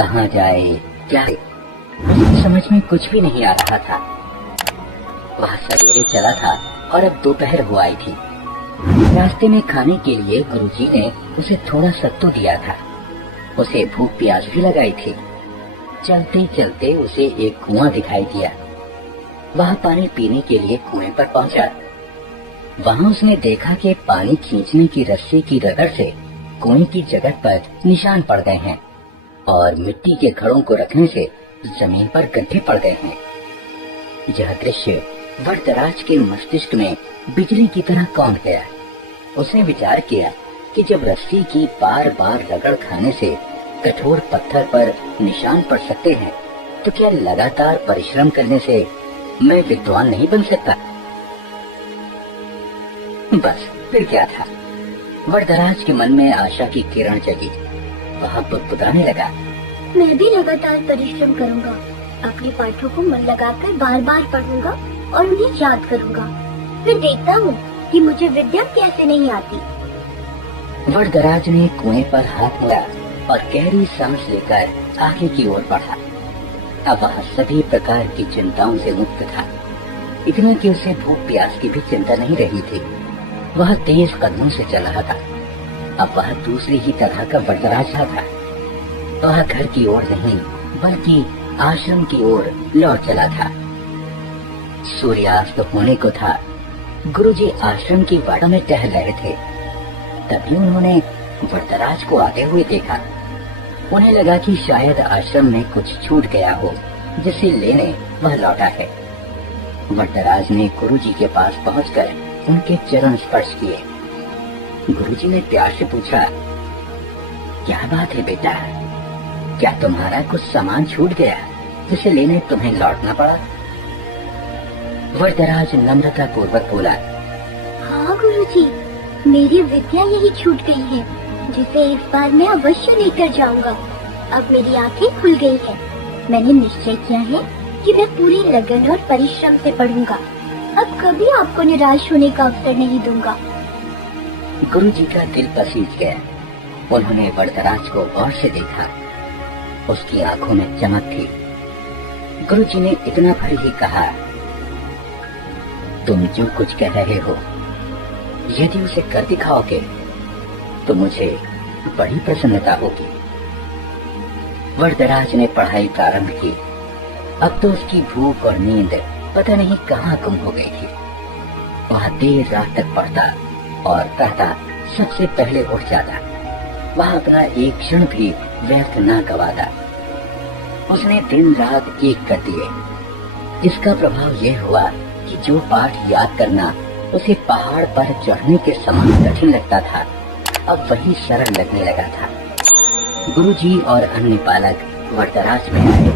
कहाँ जाए, क्या उसकी समझ में कुछ भी नहीं आ रहा था। वह सवेरे चला था और अब दोपहर हो आई थी। रास्ते में खाने के लिए गुरुजी ने उसे थोड़ा सत्तू दिया था। उसे भूख प्यास भी लगाई थी। चलते चलते उसे एक कुआं दिखाई दिया। वह पानी पीने के लिए कुएं पर पहुंचा। वहां उसने देखा कि पानी खींचने की रस्सी की रगड़ से कुएं की जगह पर निशान पड़ गए हैं और मिट्टी के घड़ों को रखने से जमीन पर गड्ढे पड़ गए हैं। यह दृश्य वरदराज के मस्तिष्क में बिजली की तरह कौंध गया। उसने विचार किया कि जब रस्सी की बार बार रगड़ खाने से कठोर पत्थर पर निशान पड़ सकते हैं, तो क्या लगातार परिश्रम करने से मैं विद्वान नहीं बन सकता? बस फिर क्या था। वरदराज के मन में आशा की किरण जगी। वह बुदबुदाने लगा, मैं भी लगातार परिश्रम करूंगा। अपने पाठों को मन लगाकर बार बार पढ़ूंगा और उन्हें याद करूंगा। फिर देखता हूँ कि मुझे विद्या कैसे नहीं आती। वरदराज ने कुएं पर हाथ मोड़ा और गहरी सांस लेकर आगे की ओर बढ़ा। अब वह सभी प्रकार की चिंताओं से मुक्त था। इतने कि उसे भूख प्यास की भी चिंता नहीं रही थी। वह तेज कदमों से चल रहा था। अब वह दूसरी ही तरह का वरदराज था। वह घर की ओर नहीं बल्कि आश्रम की ओर लौट चला था। सूर्यास्त होने को था। गुरुजी आश्रम की वाड़ा में टहल रहे थे। तभी उन्होंने वरदराज को आते हुए देखा। उन्हें लगा कि शायद आश्रम में कुछ छूट गया हो, जिसे लेने वह लौटा है। वरदराज ने गुरुजी के पास पहुंचकर उनके चरण स्पर्श किए। गुरुजी ने प्यार से पूछा, क्या बात है बेटा? क्या तुम्हारा कुछ सामान छूट गया जिसे लेने तुम्हें लौटना पड़ा? वरदराज नम्रता पूर्वक बोला, हाँ गुरुजी, मेरी विद्या यही छूट गई है, जिसे इस बार मैं अवश्य लेकर जाऊंगा। अब मेरी आंखें खुल गई है। मैंने निश्चय किया है कि मैं पूरी लगन और परिश्रम से पढ़ूंगा। अब कभी आपको निराश होने का अवसर नहीं दूंगा। गुरुजी का दिल पसीज गया। उन्होंने वरदराज को गौर से देखा। उसकी आंखों में चमक थी। गुरुजी ने इतना भर ही कहा, तुम जो कुछ कह रहे हो, यदि उसे कर दिखाओगे तो मुझे बड़ी प्रसन्नता होगी। वरदराज ने पढ़ाई प्रारंभ की। अब तो उसकी भूख और नींद पता नहीं कहाँ गुम हो गई थी। वह देर रात तक पढ़ता और कहता सबसे पहले उठ जाता। वह अपना एक क्षण भी व्यर्थ न गवाता। उसने दिन रात एक कर दिए। इसका प्रभाव यह हुआ कि जो पाठ याद करना उसे पहाड़ पर चढ़ने के समान कठिन लगता था, अब वही सरल लगने लगा था। गुरुजी और अन्य पालक वरदराज में आए